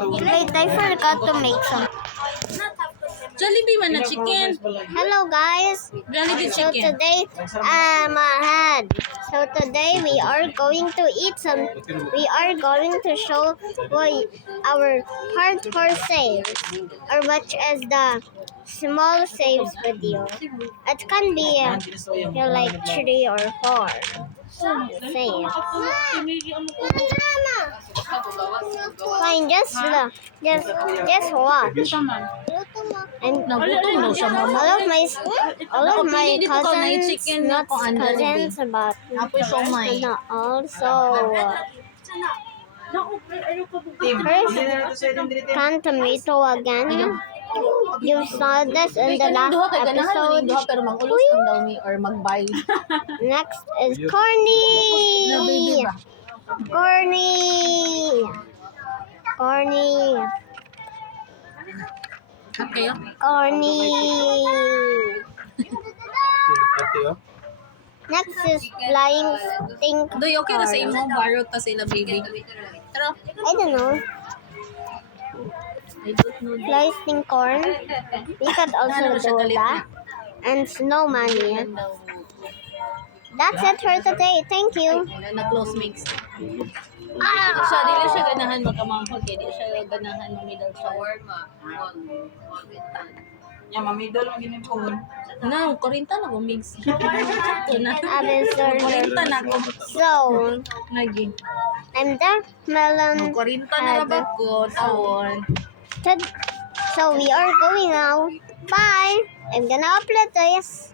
Wait, I forgot to make some. Jollibee man na chicken. Hello guys. Jollibee So chicken. today I'm ahead. So today we are going to eat some. We are going to show our hardcore saves or which is the small saves video. It can be like 3 or 4 saves. Fine, just watch. And Nagutom daw siya, mama. all of my Napili dito ka na cousins, chicken not ko ang cousins, but Apoy siomay. also first can tomato again. You saw this in the last Duha kay ganahan man episode. duha pero mangulos lang daw ni or magbay. Next is Na baby corny. ba? Corny. Kat kayo? Corny. Next is flying stink. Doy, okay na sa imo, barot pa sila, baby. Pero, I don't know. I don't know. Fly stink corn. We could also Ano siya do galit that. And snow money. That's it for today. Thank you. Na close mix. Siya, dili siya ganahan magkamangkot, dili siya ganahan mamidal shawarma. Ya, mamidol ang ginipon. No, 40 na ko mix. Ito na. Abel 40 na ko. So, Naging. I'm the melon. 40 na ba ko, tawon. So we are going now. Bye. I'm gonna upload this.